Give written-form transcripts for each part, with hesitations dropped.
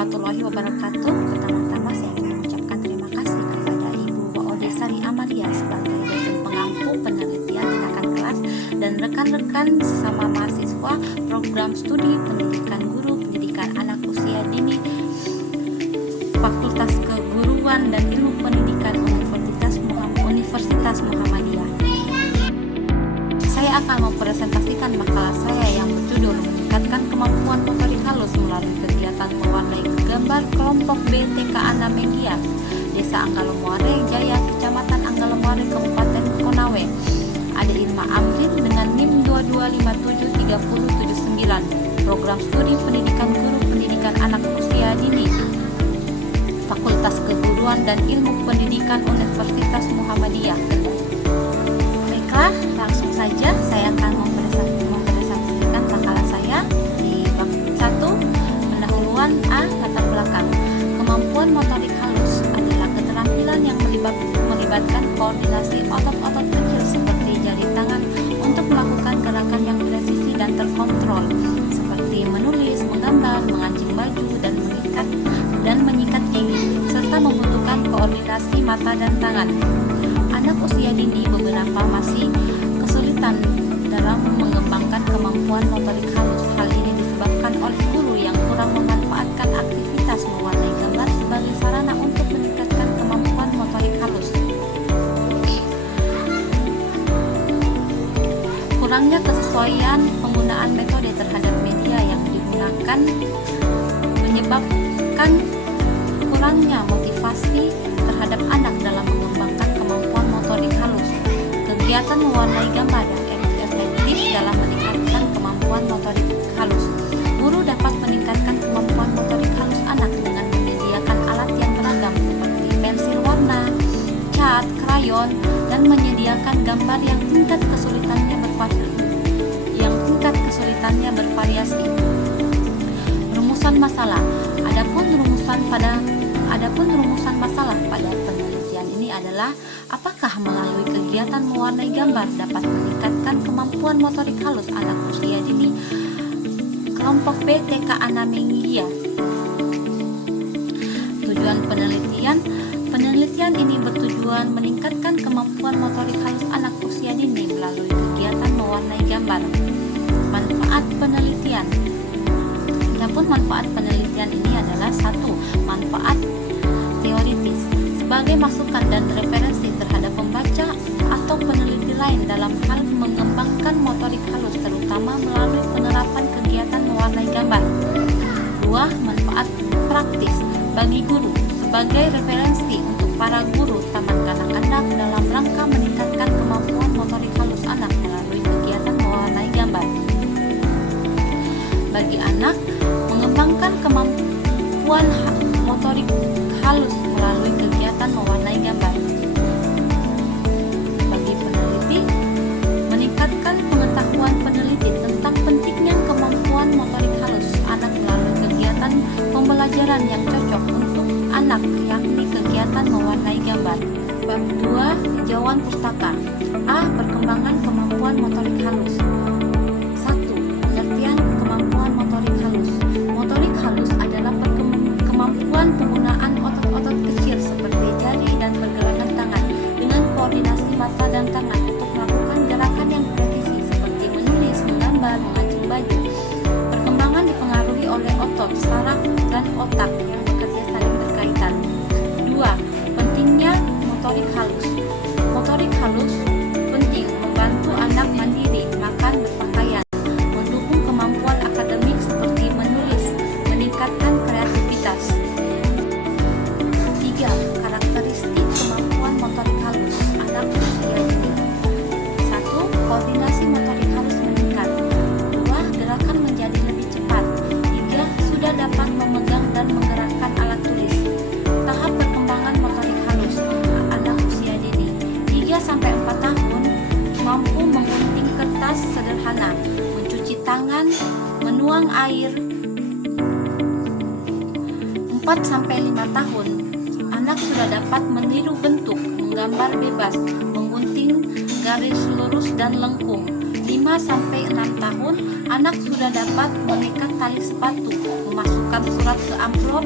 warahmatullahi wabarakatuh. Pertama-tama saya ingin mengucapkan terima kasih kepada Ibu Waodesari Amalia sebagai dosen pengampu penelitian tindakan kelas dan rekan-rekan sesama mahasiswa program studi pendidikan guru pendidikan anak usia dini Fakultas Keguruan dan Ilmu Pendidikan Universitas Muhammadiyah. Saya akan mempresentasikan makalah saya yang berjudul meningkatkan kemampuan motorik halus melalui kegiatan mewarnai gambar kelompok B TK Ana Media, Desa Anggalo Muare Jaya, Kecamatan Anggalo Muare, Kabupaten Konawe. Ada Irma Amrin dengan NIM 22573079, Program Studi Pendidikan Guru Pendidikan Anak Usia Dini, Fakultas Keguruan dan Ilmu Pendidikan Universitas Muhammadiyah. Baiklah, langsung saja saya akan mempresentasikan makalah saya di bab 1, pendahuluan A, latar belakang. Kemampuan motorik halus adalah keterampilan yang melibatkan koordinasi otot-otot kecil seperti jari tangan untuk melakukan gerakan yang presisi dan terkontrol, seperti menulis, menggambar, mengancing baju, dan menyikat gigi, serta membutuhkan koordinasi mata dan tangan. Anak usia dini beberapa masih kesulitan dalam mengembangkan kemampuan motorik halus. Hal ini disebabkan oleh guru yang kurang memanfaatkan aktivitas mewarnai gambar sebagai sarana untuk meningkatkan kemampuan motorik halus. Kurangnya kesesuaian penggunaan metode terhadap media yang digunakan menyebabkan kurangnya motivasi terhadap anak dalam mengembangkan kemampuan motorik halus. Kegiatan mewarnai gambar yang efektif dalam meningkatkan kemampuan motorik halus. Guru dapat meningkatkan kemampuan motorik halus anak dengan menyediakan alat yang beragam seperti pensil warna, cat, krayon, dan menyediakan gambar yang tingkat kesulitannya bervariasi. Rumusan masalah. Adapun rumusan masalah pada penelitian ini adalah apakah melalui kegiatan mewarnai gambar dapat meningkatkan kemampuan motorik halus anak usia dini kelompok B TK Ana Media. Tujuan penelitian ini bertujuan meningkatkan kemampuan motorik halus anak usia dini melalui kegiatan mewarnai gambar. Manfaat penelitian. Adapun manfaat penelitian ini adalah 1. Manfaat teoritis sebagai masukan dan referensi terhadap pembaca atau peneliti lain dalam hal mengembangkan motorik halus, terutama melalui penerapan kegiatan mewarnai gambar. 2. Manfaat praktis bagi guru sebagai referensi untuk para guru taman kanak-kanak dalam rangka meningkatkan kemampuan motorik halus anak melalui kegiatan mewarnai gambar. Bagi anak, mengembangkan kemampuan motorik halus melalui kegiatan mewarnai gambar. Bagi peneliti, meningkatkan pengetahuan peneliti tentang pentingnya kemampuan motorik halus anak melalui kegiatan pembelajaran yang cocok untuk anak, yakni kegiatan mewarnai gambar. Bab 2, hijauan pustaka. A. Perkembangan kemampuan motorik halus. 1. Pengertian kemampuan motorik halus. Motorik halus adalah kemampuan penggunaan otot-otot kecil seperti jari dan pergelangan tangan dengan koordinasi mata dan tangan untuk melakukan gerakan yang presisi seperti menulis, menggambar, mengancing baju. Perkembangan dipengaruhi oleh otot, saraf, dan otak yang bekerja saling berkaitan. 2. Pentingnya motorik halus. Motorik halus penting membantu anak mandiri, makan, berpakaian, mendukung kemampuan akademik seperti menulis, meningkatkan kreativitas. 3. Karakteristik kemampuan motorik halus anak usia dini. 1. Koordinasi motorik halus meningkat. 2. Gerakan menjadi lebih cepat. 3. Sudah dapat memegang dan menggerakkan alat tulis. Tahap perkembangan motorik halus anak usia dini. 3-4 tahun mampu menggunting kertas sederhana, mencuci tangan, menuang air. 4-5 tahun anak sudah dapat meniru bentuk, menggambar bebas, menggunting garis lurus dan lengkung. 5-6 tahun Anak sudah dapat mengikat tali sepatu, memasukkan surat ke amplop.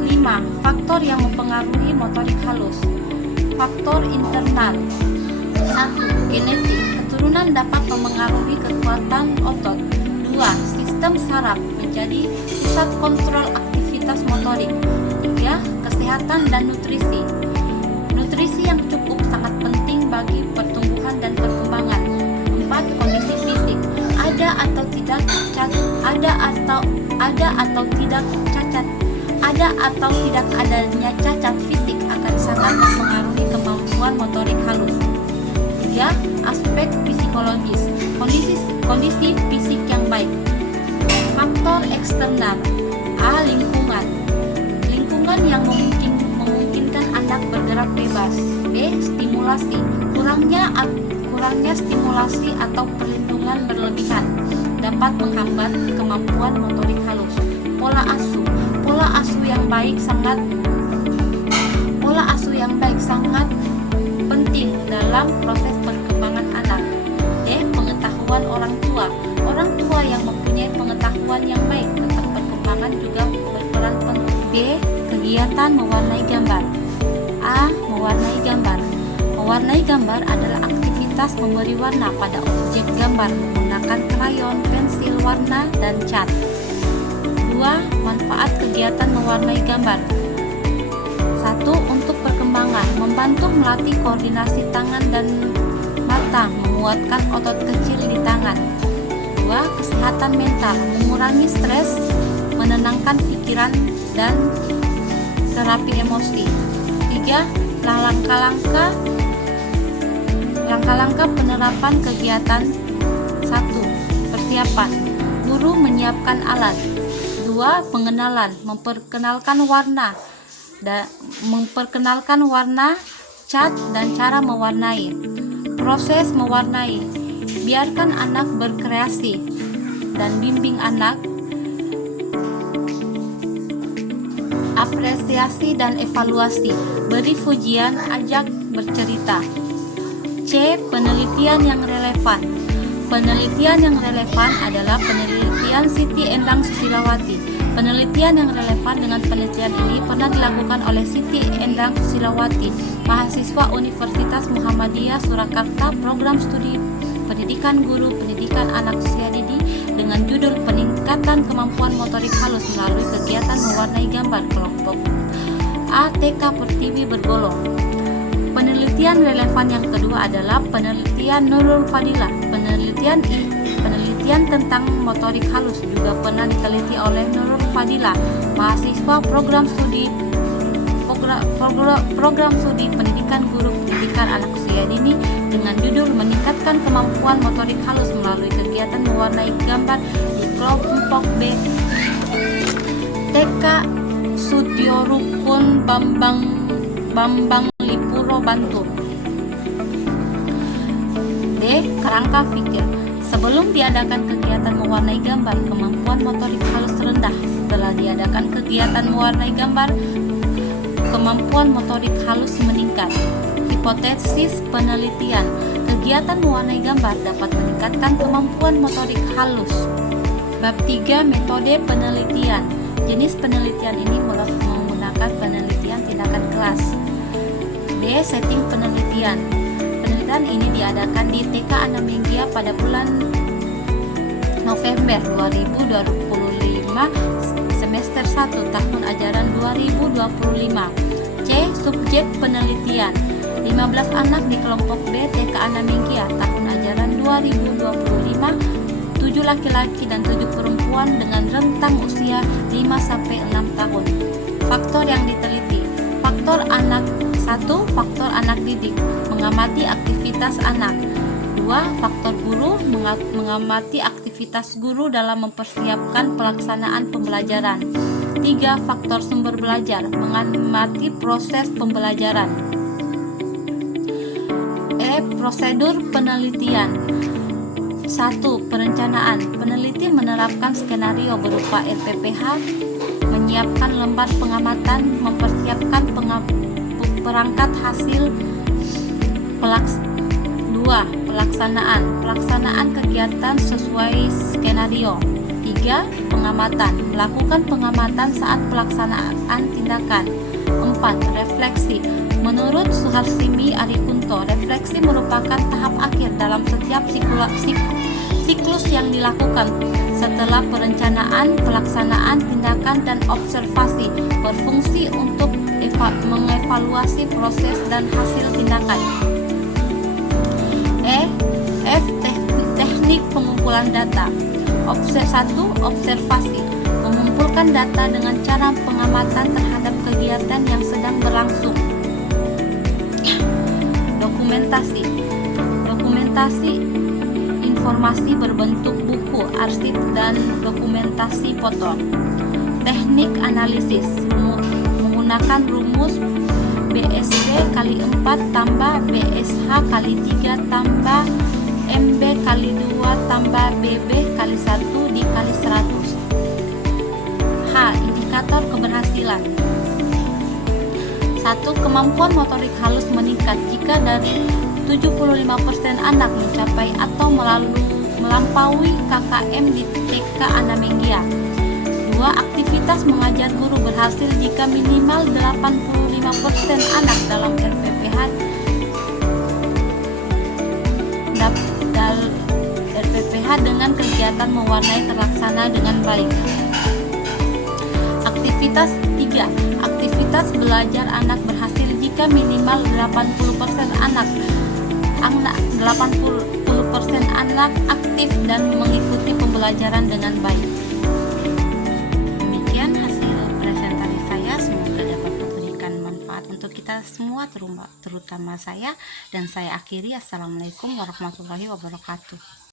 5. Faktor yang mempengaruhi motorik halus. Faktor internal. 1. Genetik. Keturunan dapat memengaruhi kekuatan otot. 2. Sistem saraf menjadi pusat kontrol aktivitas motorik. 3. Kesehatan dan nutrisi. Nutrisi yang cukup sangat penting bagi pertumbuhan dan perkembangan. 4. Kondisi fisik. Ada atau tidak adanya cacat fisik akan sangat mempengaruhi kemampuan motorik halus. 3. Aspek psikologis. Kondisi fisik yang baik. Faktor eksternal. A. Lingkungan. Lingkungan yang memungkinkan anak bergerak bebas. B. Stimulasi. Kurangnya stimulasi atau perlindungan berlebihan dapat menghambat kemampuan motorik halus. Pola asuh. Pola asuh yang baik sangat penting dalam proses perkembangan anak. D. Pengetahuan orang tua. Orang tua yang mempunyai pengetahuan yang baik tentang perkembangan juga berperan penting. B. Kegiatan mewarnai gambar. A. Mewarnai gambar. Mewarnai gambar adalah aktivitas memberi warna pada objek gambar menggunakan krayon, pensil warna, dan cat. 2. Manfaat kegiatan mewarnai gambar. 1. Untuk perkembangan, membantu melatih koordinasi tangan dan mata, menguatkan otot kecil di tangan. 2. Kesehatan mental, mengurangi stres, menenangkan pikiran, dan terapi emosi. 3. Langkah-langkah penerapan kegiatan. 1. Persiapan, guru menyiapkan alat. 2. Pengenalan, memperkenalkan warna, cat, dan cara mewarnai. Proses mewarnai, biarkan anak berkreasi dan bimbing anak. Apresiasi dan evaluasi, beri pujian, ajak bercerita. C. Penelitian yang relevan. Penelitian yang relevan adalah penelitian Siti Endang Susilawati. Penelitian yang relevan dengan penelitian ini pernah dilakukan oleh Siti Endang Susilawati, mahasiswa Universitas Muhammadiyah Surakarta, program studi pendidikan guru pendidikan anak usia dini dengan judul Peningkatan Kemampuan Motorik Halus melalui kegiatan mewarnai gambar kelompok A TK Pertiwi Bergolong. Penelitian relevan yang kedua adalah penelitian Nurul Fadilah. Penelitian tentang motorik halus juga pernah diteliti oleh Nurul Fadilah, mahasiswa program studi pendidikan guru pendidikan anak usia dini dengan judul Meningkatkan Kemampuan Motorik Halus melalui kegiatan mewarnai gambar di kelompok B TK Sudyo Rukun Bambang Lipuro Bantul. D. Kerangka pikir. Sebelum diadakan kegiatan mewarnai gambar, kemampuan motorik halus rendah. Setelah diadakan kegiatan mewarnai gambar, kemampuan motorik halus meningkat. Hipotesis penelitian. Kegiatan mewarnai gambar dapat meningkatkan kemampuan motorik halus. Bab 3. Metode penelitian. Jenis penelitian ini menggunakan penelitian tindakan kelas. D. Setting penelitian. Penelitian ini diadakan di TK Anamenggia pada bulan November 2025 semester 1 tahun ajaran 2025. C. Subjek penelitian. 15 anak di kelompok B TK Anamenggia tahun ajaran 2025, 7 laki-laki dan 7 perempuan dengan rentang usia 5-6 tahun. Faktor yang diteliti. Faktor anak. 1. Faktor anak didik, mengamati aktivitas anak. 2. Faktor guru, mengamati aktivitas guru dalam mempersiapkan pelaksanaan pembelajaran. 3. Faktor sumber belajar, mengamati proses pembelajaran. E. Prosedur penelitian. 1. Perencanaan. Peneliti menerapkan skenario berupa RPPH, menyiapkan lembar pengamatan, mempersiapkan perangkat hasil. 2. Pelaksanaan kegiatan sesuai skenario. 3. Pengamatan. Melakukan pengamatan saat pelaksanaan tindakan. 4. Refleksi. Menurut Suharsimi Arikunto, refleksi merupakan tahap akhir dalam setiap siklus yang dilakukan setelah perencanaan, pelaksanaan, tindakan, dan observasi, berfungsi untuk mengevaluasi proses dan hasil tindakan. Teknik pengumpulan data. 1. Observasi. Mengumpulkan data dengan cara pengamatan terhadap kegiatan yang sedang berlangsung. Dokumentasi informasi berbentuk buku, arsip, dan dokumentasi foto. Teknik analisis. Menggunakan rumus BSD kali 4 tambah BSH kali 3 tambah MB kali 2 tambah BB kali 1 dikali 100. H. Indikator keberhasilan. 1. Kemampuan motorik halus meningkat jika dari 75% anak mencapai atau melampaui KKM di TK Anamengia. 2. Aktivitas mengajar guru berhasil jika minimal 85% anak dalam RPPH dengan kegiatan mewarnai terlaksana dengan baik. Aktivitas 3. Aktivitas belajar anak berhasil jika minimal 80% anak aktif dan mengikuti pembelajaran dengan baik. Demikian hasil presentasi saya, semoga dapat memberikan manfaat untuk kita semua, terutama saya, dan saya akhiri. Assalamualaikum warahmatullahi wabarakatuh.